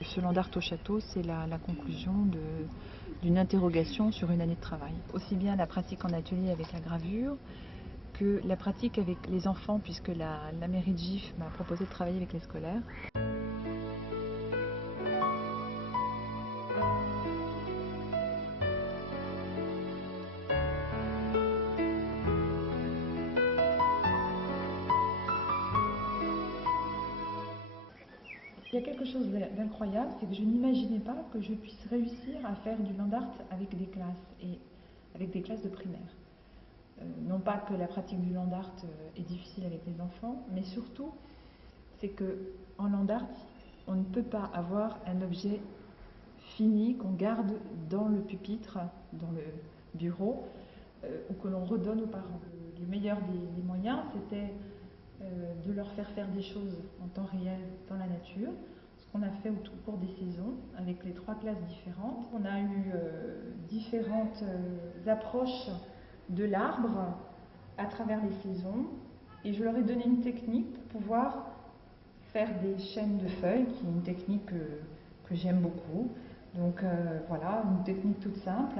Ce land art au château, c'est la conclusion d'une interrogation sur une année de travail. Aussi bien la pratique en atelier avec la gravure que la pratique avec les enfants, puisque la mairie de Gif m'a proposé de travailler avec les scolaires. Il y a quelque chose d'incroyable, c'est que je n'imaginais pas que je puisse réussir à faire du land art avec des classes, et avec des classes de primaire. Non pas que la pratique du land art est difficile avec les enfants, mais surtout, c'est qu'en land art, on ne peut pas avoir un objet fini qu'on garde dans le pupitre, dans le bureau, ou que l'on redonne aux parents. Le meilleur des moyens, c'était de leur faire des choses en temps réel dans la nature, ce qu'on a fait au cours des saisons avec les 3 classes différentes. On a eu différentes approches de l'arbre à travers les saisons, et je leur ai donné une technique pour pouvoir faire des chaînes de feuilles, qui est une technique que j'aime beaucoup. Donc voilà, une technique toute simple,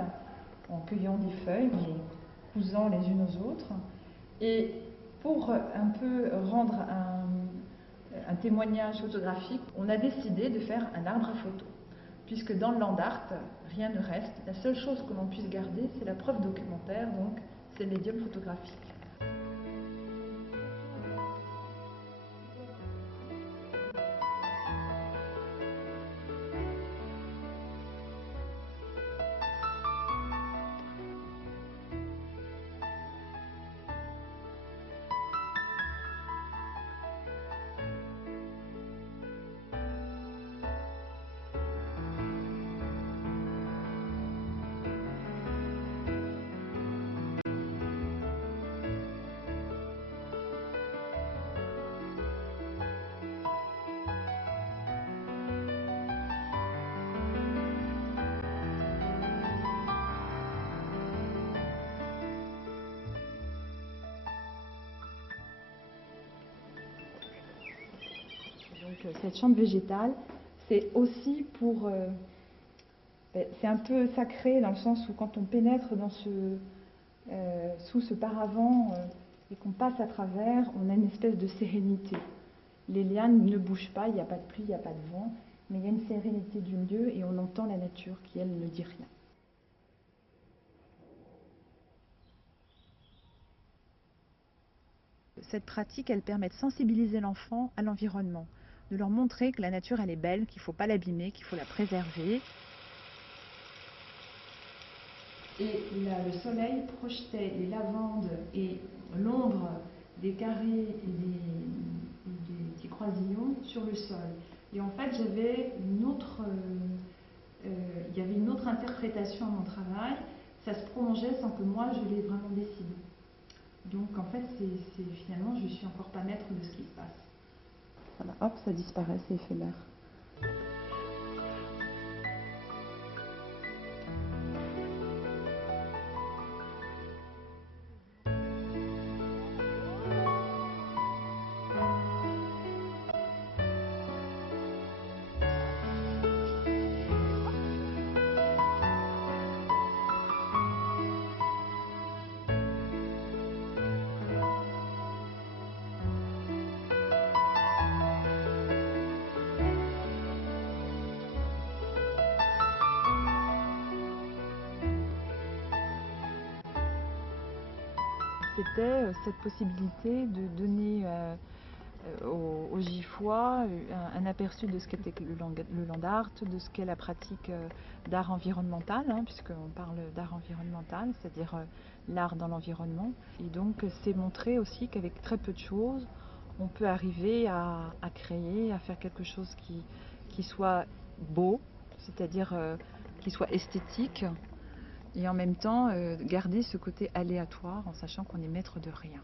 en cueillant des feuilles, les cousant les unes aux autres. Et pour un peu rendre un témoignage photographique, on a décidé de faire un arbre à photo. Puisque dans le land art, rien ne reste. La seule chose que l'on puisse garder, c'est la preuve documentaire, donc c'est le médium photographique. Donc cette chambre végétale, c'est aussi pour... c'est un peu sacré dans le sens où quand on pénètre dans sous ce paravent et qu'on passe à travers, on a une espèce de sérénité. Les lianes ne bougent pas, il n'y a pas de pluie, il n'y a pas de vent, mais il y a une sérénité du lieu et on entend la nature qui, elle, ne dit rien. Cette pratique, elle permet de sensibiliser l'enfant à l'environnement, de leur montrer que la nature, elle est belle, qu'il ne faut pas l'abîmer, qu'il faut la préserver. Et là, le soleil projetait les lavandes et l'ombre des carrés et des petits croisillons sur le sol. Et en fait, j'avais il y avait une autre interprétation à mon travail. Ça se prolongeait sans que moi je l'ai vraiment décidé. Donc en fait, finalement, je ne suis encore pas maître de ce qui se passe. Voilà, hop, ça disparaît, c'est éphémère. C'était cette possibilité de donner aux Gifois un aperçu de ce qu'était le land art, de ce qu'est la pratique d'art environnemental, hein, puisqu'on parle d'art environnemental, c'est-à-dire l'art dans l'environnement. Et donc c'est montrer aussi qu'avec très peu de choses, on peut arriver à créer, à faire quelque chose qui soit beau, c'est-à-dire qui soit esthétique, et en même temps garder ce côté aléatoire en sachant qu'on est maître de rien.